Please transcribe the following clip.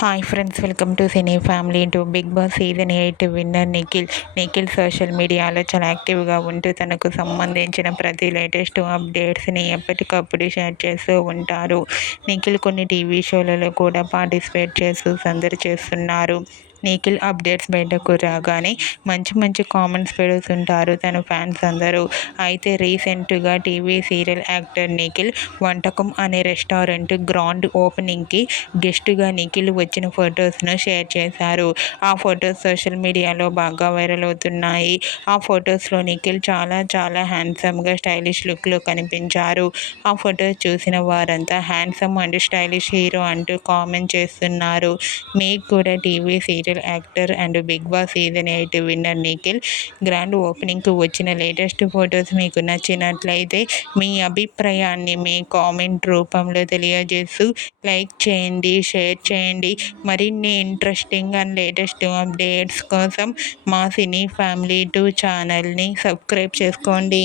Hi friends, welcome to cine family. Bigg boss season 8 winner Nikhil social మీడియాలో చాలా యాక్టివ్గా ఉంటూ తనకు సంబంధించిన ప్రతి లేటెస్ట్ అప్డేట్స్ని ఎప్పటికప్పుడు షేర్ చేస్తూ ఉంటారు. నిఖిల్ కొన్ని టీవీ షోలలో కూడా పార్టిసిపేట్ చేస్తూ సందడి చేస్తున్నారు. నిఖిల్ అప్డేట్స్ బయటకు రాగానే మంచి మంచి కామెంట్స్ పెడుతుంటారు తన ఫ్యాన్స్ అందరూ. అయితే రీసెంట్గా టీవీ సీరియల్ యాక్టర్ నిఖిల్ వంటకం అనే రెస్టారెంట్ గ్రాండ్ ఓపెనింగ్కి గెస్ట్గా నిఖిల్ వచ్చిన ఫొటోస్ను షేర్ చేశారు. ఆ ఫొటోస్ సోషల్ మీడియాలో బాగా వైరల్ అవుతున్నాయి. ఆ ఫొటోస్లో నిఖిల్ చాలా చాలా హ్యాండ్సమ్గా స్టైలిష్ లుక్లో కనిపించారు. ఆ ఫొటోస్ చూసిన వారంతా హ్యాండ్సమ్ అండ్ స్టైలిష్ హీరో అంటూ కామెంట్ చేస్తున్నారు. మీకు కూడా TV serial actor and big boss season 8 winner Nikhil grand ఓపెనింగ్కి వచ్చిన లేటెస్ట్ ఫొటోస్ మీకు నచ్చినట్లయితే మీ అభిప్రాయాన్ని మీ కామెంట్ రూపంలో తెలియజేస్తూ లైక్ చేయండి, షేర్ చేయండి. మరిన్ని ఇంట్రెస్టింగ్ అండ్ లేటెస్ట్ అప్డేట్స్ కోసం మా సినీ ఫ్యామిలీ 2 ఛానల్ని సబ్స్క్రైబ్ చేసుకోండి.